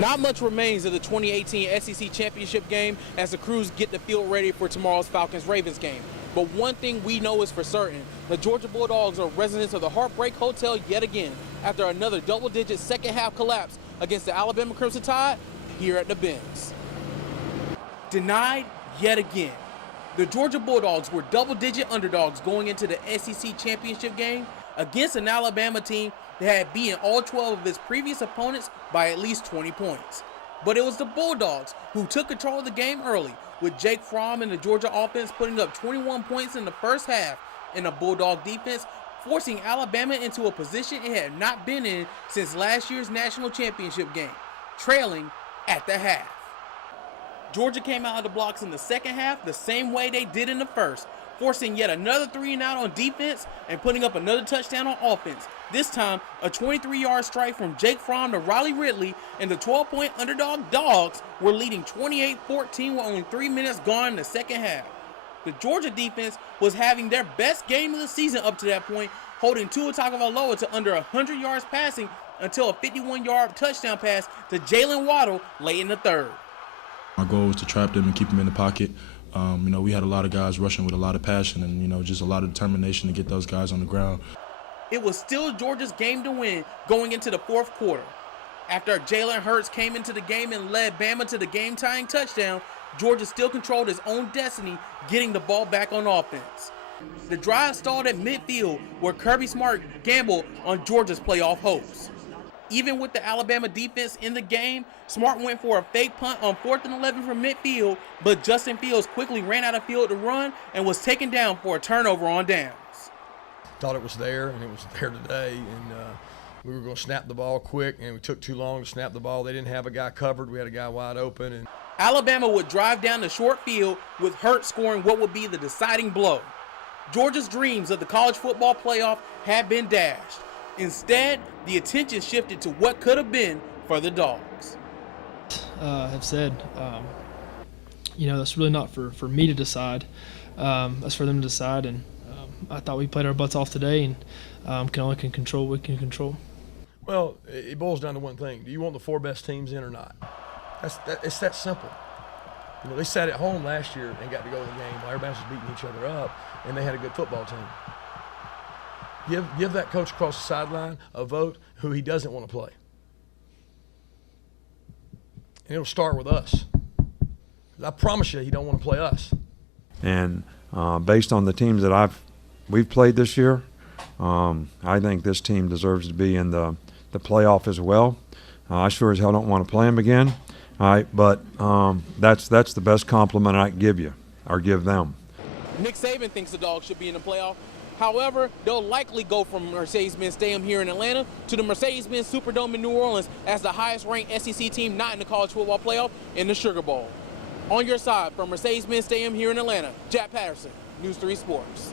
Not much remains of the 2018 SEC Championship game as the Crews get the field ready for tomorrow's Falcons-Ravens game. But one thing we know is for certain, the Georgia Bulldogs are residents of the Heartbreak Hotel yet again after another double-digit second-half collapse against the Alabama Crimson Tide here at the Benz. Denied yet again. The Georgia Bulldogs were double-digit underdogs going into the SEC Championship game against an Alabama team that had beaten all 12 of its previous opponents by at least 20 points. But it was the Bulldogs who took control of the game early, with Jake Fromm and the Georgia offense putting up 21 points in the first half, and the Bulldog defense forcing Alabama into a position it had not been in since last year's national championship game, trailing at the half. Georgia came out of the blocks in the second half the same way they did in the first, forcing yet another 3-and-out on defense and putting up another touchdown on offense. This time, a 23-yard strike from Jake Fromm to Riley Ridley, and the 12-point underdog Dogs were leading 28-14 with only 3 minutes gone in the second half. The Georgia defense was having their best game of the season up to that point, holding Tua Tagovailoa to under 100 yards passing until a 51-yard touchdown pass to Jalen Waddle late in the third. Our goal was to trap them and keep them in the pocket. We had a lot of guys rushing with a lot of passion and, just a lot of determination to get those guys on the ground. It was still Georgia's game to win going into the fourth quarter. After Jalen Hurts came into the game and led Bama to the game-tying touchdown, Georgia still controlled his own destiny, getting the ball back on offense. The drive stalled at midfield where Kirby Smart gambled on Georgia's playoff hopes. Even with the Alabama defense in the game, Smart went for a fake punt on 4th and 11 from midfield, but Justin Fields quickly ran out of field to run and was taken down for a turnover on downs. Thought it was there, and it was there today, and we were going to snap the ball quick, and we took too long to snap the ball. They didn't have a guy covered. We had a guy wide open. And Alabama would drive down the short field with Hurts scoring what would be the deciding blow. Georgia's dreams of the college football playoff had been dashed. Instead, the attention shifted to what could have been for the Dogs. Have said, that's really not for me to decide. That's for them to decide, and I thought we played our butts off today, and can control what we can control. Well, it boils down to one thing: do you want the 4 best teams in or not? It's that simple. They sat at home last year and got to go to the game while everybody was beating each other up, and they had a good football team. Give that coach across the sideline a vote who he doesn't want to play. And it'll start with us. I promise you he don't want to play us. And based on the teams that we've played this year, I think this team deserves to be in the playoff as well. I sure as hell don't want to play them again. All right, but that's the best compliment I can give you or give them. Nick Saban thinks the Dogs should be in the playoff. However, they'll likely go from Mercedes-Benz Stadium here in Atlanta to the Mercedes-Benz Superdome in New Orleans as the highest-ranked SEC team not in the college football playoff in the Sugar Bowl. On your side from Mercedes-Benz Stadium here in Atlanta, Jack Patterson, News 3 Sports.